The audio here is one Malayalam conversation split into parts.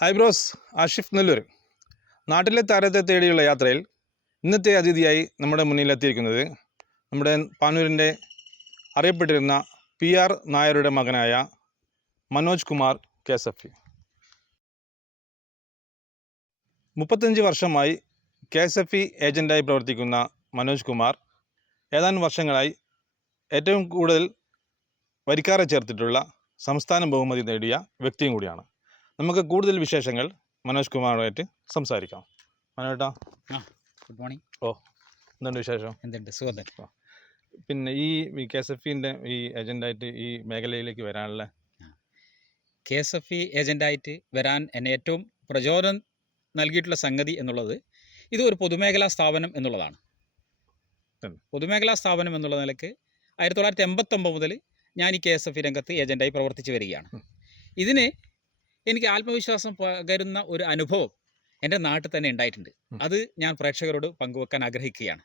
Hi bros, Ashif Nellore. നാട്ടിലെ താരത്തെ തേടിയുള്ള യാത്രയിൽ ഇന്നത്തെ അതിഥിയായി നമ്മുടെ മുന്നിലെത്തിയിരിക്കുന്നത് നമ്മുടെ പാനൂരിൻ്റെ അറിയപ്പെട്ടിരുന്ന PR നായരുടെ മകനായ മനോജ് കുമാർ KSFE. 35 വർഷമായി KSFE ഏജൻ്റായി പ്രവർത്തിക്കുന്ന മനോജ് കുമാർ ഏതാനും വർഷങ്ങളായി ഏറ്റവും കൂടുതൽ വരിക്കാരെ ചേർത്തിട്ടുള്ള സംസ്ഥാന ബഹുമതി നേടിയ വ്യക്തിയും കൂടിയാണ്. നമുക്ക് കൂടുതൽ വിശേഷങ്ങൾ മനോജ് കുമാറുമായിട്ട് സംസാരിക്കാം. മനോട്ടാ, ഗുഡ് മോർണിംഗ്. എന്തുണ്ട് വിശേഷം? എന്തുണ്ട്, സുഖം. പിന്നെ ഈ KSFEൻ്റെ ഈ ഏജൻ്റായിട്ട് ഈ മേഖലയിലേക്ക് വരാനുള്ള KSFE ഏജൻ്റായിട്ട് വരാൻ എന്നെ ഏറ്റവും പ്രചോദനം നൽകിയിട്ടുള്ള സംഗതി എന്നുള്ളത് ഇത് ഒരു പൊതുമേഖലാ സ്ഥാപനം എന്നുള്ളതാണ്. പൊതുമേഖലാ സ്ഥാപനം എന്നുള്ള നിലയ്ക്ക് 1989 മുതൽ ഞാൻ ഈ KSFE രംഗത്ത് ഏജൻ്റായി പ്രവർത്തിച്ചു വരികയാണ്. ഇതിന് എനിക്ക് ആത്മവിശ്വാസം പകരുന്ന ഒരു അനുഭവം എൻ്റെ നാട്ടിൽ തന്നെ ഉണ്ടായിട്ടുണ്ട്. അത് ഞാൻ പ്രേക്ഷകരോട് പങ്കുവെക്കാൻ ആഗ്രഹിക്കുകയാണ്.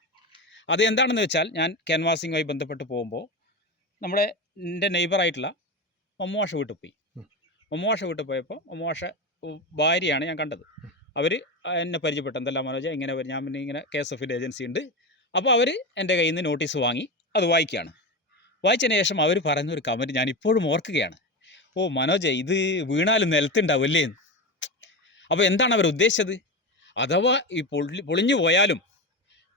അത് എന്താണെന്ന് വെച്ചാൽ, ഞാൻ ക്യാൻവാസിങ്ങുമായി ബന്ധപ്പെട്ട് പോകുമ്പോൾ എൻ്റെ നെയ്ബറായിട്ടുള്ള മമ്മൂഷ വീട്ടിൽ പോയി. മമ്മൂഷ വീട്ടിൽ പോയപ്പോൾ മമ്മൂഷ ഭാര്യയാണ് ഞാൻ കണ്ടത്. അവർ എന്നെ പരിചയപ്പെട്ടു. എന്തെല്ലാം മനോജ ഇങ്ങനെ ഞാൻ പിന്നെ ഇങ്ങനെ KSFEയുടെ ഏജൻസി ഉണ്ട്. അപ്പോൾ അവർ എൻ്റെ കയ്യിൽ നിന്ന് നോട്ടീസ് വാങ്ങി അത് വായിക്കുകയാണ്. വായിച്ചതിന് ശേഷം അവർ പറഞ്ഞൊരു കമൻറ്റ് ഞാൻ ഇപ്പോഴും ഓർക്കുകയാണ്. ഓ മനോജ, ഇത് വീണാലും നിലത്തുണ്ടാവില്ലേ? അപ്പോൾ എന്താണ് അവർ ഉദ്ദേശിച്ചത്? അഥവാ ഈ പൊളിഞ്ഞു പോയാലും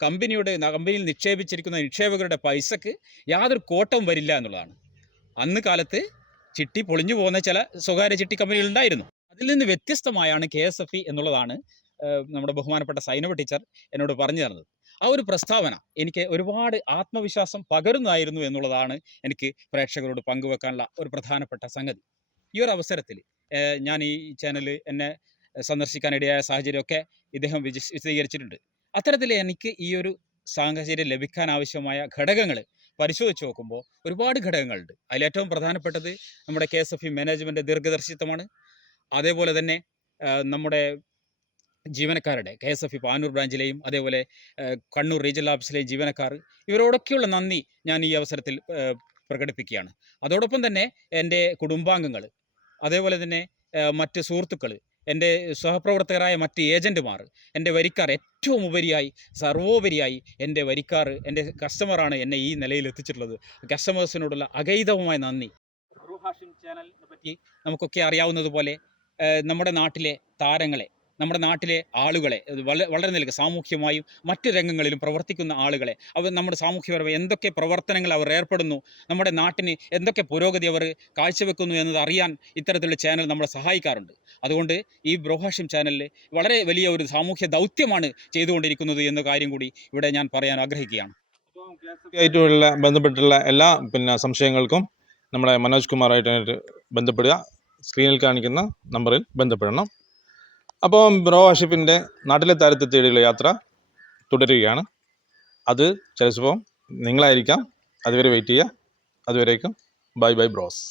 കമ്പനിയിൽ നിക്ഷേപിച്ചിരിക്കുന്ന നിക്ഷേപകരുടെ പൈസക്ക് യാതൊരു കോട്ടവും വരില്ല എന്നുള്ളതാണ്. അന്ന് കാലത്ത് ചിട്ടി പൊളിഞ്ഞു പോകുന്ന ചില സ്വകാര്യ ചിട്ടി കമ്പനികളുണ്ടായിരുന്നു. അതിൽ നിന്ന് വ്യത്യസ്തമായാണ് KSFE എന്നുള്ളതാണ് നമ്മുടെ ബഹുമാനപ്പെട്ട സൈനവ ടീച്ചർ എന്നോട് പറഞ്ഞു തന്നത്. ആ ഒരു പ്രസ്താവന എനിക്ക് ഒരുപാട് ആത്മവിശ്വാസം പകരുന്നതായിരുന്നു എന്നുള്ളതാണ് എനിക്ക് പ്രേക്ഷകരോട് പങ്കുവെക്കാനുള്ള ഒരു പ്രധാനപ്പെട്ട സംഗതി. ഈ ഒരു അവസരത്തിൽ ഞാൻ ഈ ചാനൽ എന്നെ സന്ദർശിക്കാനിടയായ സാഹചര്യമൊക്കെ ഇദ്ദേഹം വിശദീകരിച്ചിട്ടുണ്ട്. അത്തരത്തിൽ എനിക്ക് ഈ ഒരു സാഹചര്യം ലഭിക്കാൻ ആവശ്യമായ ഘടകങ്ങൾ പരിശോധിച്ച് നോക്കുമ്പോൾ ഒരുപാട് ഘടകങ്ങളുണ്ട്. അതിലേറ്റവും പ്രധാനപ്പെട്ടത് നമ്മുടെ KSFE മാനേജ്മെൻറ്റ് ദീർഘദർശിത്വമാണ്. അതേപോലെ തന്നെ നമ്മുടെ ജീവനക്കാരുടെ KSFE പാനൂർ ബ്രാഞ്ചിലെയും അതേപോലെ കണ്ണൂർ റീജിയണൽ ഓഫീസിലെയും ജീവനക്കാർ, ഇവരോടൊക്കെയുള്ള നന്ദി ഞാൻ ഈ അവസരത്തിൽ പ്രകടിപ്പിക്കുകയാണ്. അതോടൊപ്പം തന്നെ എൻ്റെ കുടുംബാംഗങ്ങൾ, അതേപോലെ തന്നെ മറ്റ് സുഹൃത്തുക്കൾ, എൻ്റെ സഹപ്രവർത്തകരായ മറ്റ് ഏജൻറ്റുമാർ, എൻ്റെ വരിക്കാർ, ഏറ്റവും ഉപരിയായി സർവോപരിയായി എൻ്റെ വരിക്കാർ, എൻ്റെ കസ്റ്റമറാണ് എന്നെ ഈ നിലയിൽ എത്തിച്ചിട്ടുള്ളത്. കസ്റ്റമേഴ്സിനോടുള്ള അഗൈതവുമായ നന്ദി. ഹാഷിം ചാനലിനെ പറ്റി നമുക്കൊക്കെ അറിയാവുന്നതുപോലെ നമ്മുടെ നാട്ടിലെ താരങ്ങളെ, നമ്മുടെ നാട്ടിലെ ആളുകളെ, വളരെ നിലക്ക് സാമൂഹ്യമായും മറ്റ് രംഗങ്ങളിലും പ്രവർത്തിക്കുന്ന ആളുകളെ, അവർ നമ്മുടെ സാമൂഹ്യപരമായി എന്തൊക്കെ പ്രവർത്തനങ്ങൾ അവർ ഏർപ്പെടുന്നു, നമ്മുടെ നാട്ടിന് എന്തൊക്കെ പുരോഗതി അവർ കാഴ്ചവെക്കുന്നു എന്നത് അറിയാൻ ഇത്തരത്തിലുള്ള ചാനൽ നമ്മളെ സഹായിക്കാറുണ്ട്. അതുകൊണ്ട് ഈ ബ്രോഹാഷിം ചാനലിൽ വളരെ വലിയ ഒരു സാമൂഹ്യ ദൗത്യമാണ് ചെയ്തുകൊണ്ടിരിക്കുന്നത് എന്ന കാര്യം കൂടി ഇവിടെ ഞാൻ പറയാൻ ആഗ്രഹിക്കുകയാണ്. ആയിട്ടുള്ള ബന്ധപ്പെട്ടുള്ള എല്ലാ സംശയങ്ങൾക്കും നമ്മുടെ മനോജ് കുമാറായിട്ട് ബന്ധപ്പെടുക. സ്ക്രീനിൽ കാണിക്കുന്ന നമ്പറിൽ ബന്ധപ്പെടണം. അപ്പോൾ ബ്രോ ആഷിഫിൻ്റെ നാട്ടിലെ താരത്തെ തേടിയുള്ള യാത്ര തുടരുകയാണ്. അത് ചിലപ്പോൾ നിങ്ങളായിരിക്കാം. അതുവരെ വെയിറ്റ് ചെയ്യുക. അതുവരേക്കും ബൈ ബൈ ബ്രോസ്.